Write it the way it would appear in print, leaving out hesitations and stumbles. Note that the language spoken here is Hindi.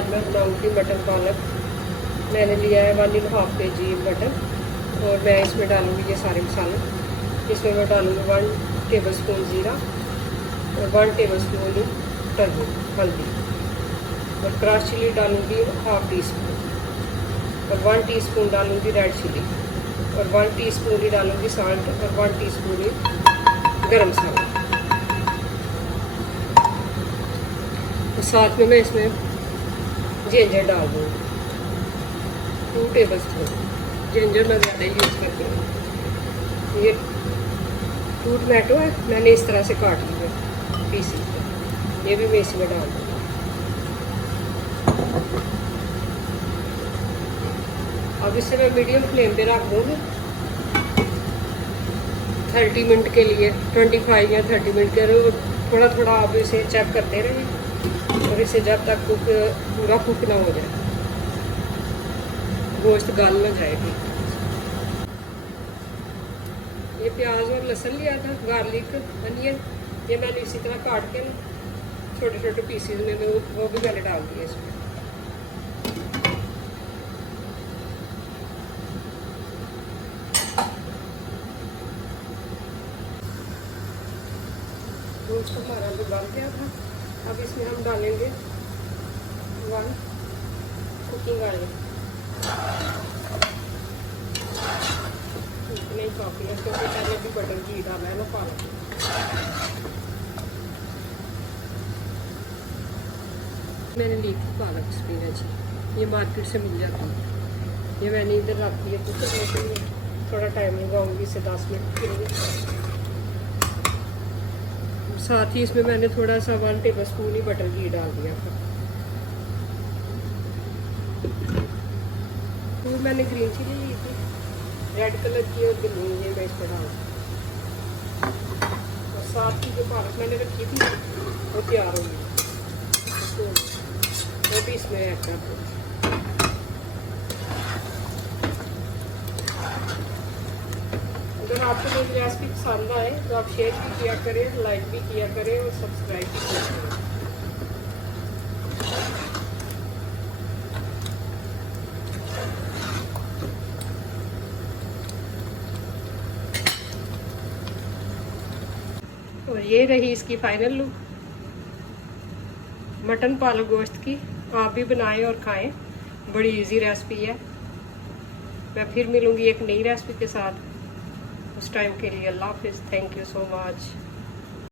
आज मैं बनाऊंगी मटन पालक। मैंने लिया है 1.5 kg मटन और मैं इसमें डालूंगी ये सारे मसाले। इसमें मैं डालूंगी 1 टेबलस्पून ज़ीरा और 1 टेबलस्पून टर्मरिक हल्दी और क्रश चिली डालूंगी 1/2 टीस्पून और 1 टीस्पून डालूंगी रेड चिली और 1 टीस्पून ही डालूंगी साल्ट और 1 टीस्पून ही गरम मसाला। तो साथ में मैं इसमें जिंजर डाल दूँगी 2 टेबलस्पून। जिंजर मैं ज़्यादा यूज़ करती हूँ। ये 2 टमाटो है, मैंने इस तरह से काट लिया पीसीस में, ये भी मैं इसमें डाल दूँगी। अब इसे मैं मीडियम फ्लेम पे रख दूँगी 30 मिनट के लिए, 25 या 30 मिनट के। थोड़ा थोड़ा आप इसे चेक करते रहें और इसे जब तक पूरा कुक ना हो जाए, गोश्त गल ना जाए। ठीक, ये प्याज और लहसुन लिया था, गार्लिक अनियन, ये मैंने इसी तरह काट के छोटे छोटे पीसेस में वो भी मैंने डाल दिया इसमें। गोश्त हमारा भी गल गया था। अब इसमें हम डालेंगे 1 कुकिंग ऑयल। इतना ही काफ़ी है क्योंकि पहले भी बटर घी डाला है ना पालक। मैंने ली थी पालक स्पिनच, ये मार्केट से मिल जाती है। ये मैंने इधर रख दिया कुछ करने के लिए, थोड़ा टाइम लगाऊंगी इसे 10 मिनट के लिए। साथ ही इसमें मैंने थोड़ा सा 1 टेबलस्पून ही बटर घी डाल दिया था। तो मैंने ग्रीन चिली ली थी, रेड कलर की और ग्रीन, ये मैं इसमें डाल। और साथ ही जो पालक मैंने रखी थी वो तैयार हो गई, तो वो भी इसमें ऐड कर दूँ। अगर आपको मेरी रेसिपी पसंद आए तो आप शेयर भी किया करें, लाइक भी किया करें और सब्सक्राइब भी किया करें। और ये रही इसकी फाइनल लुक मटन पालक गोश्त की। आप भी बनाएं और खाएं, बड़ी इजी रेसिपी है। मैं फिर मिलूंगी एक नई रेसिपी के साथ। उस टाइम के लिए अल्लाह हाफिज़। Thank you so much.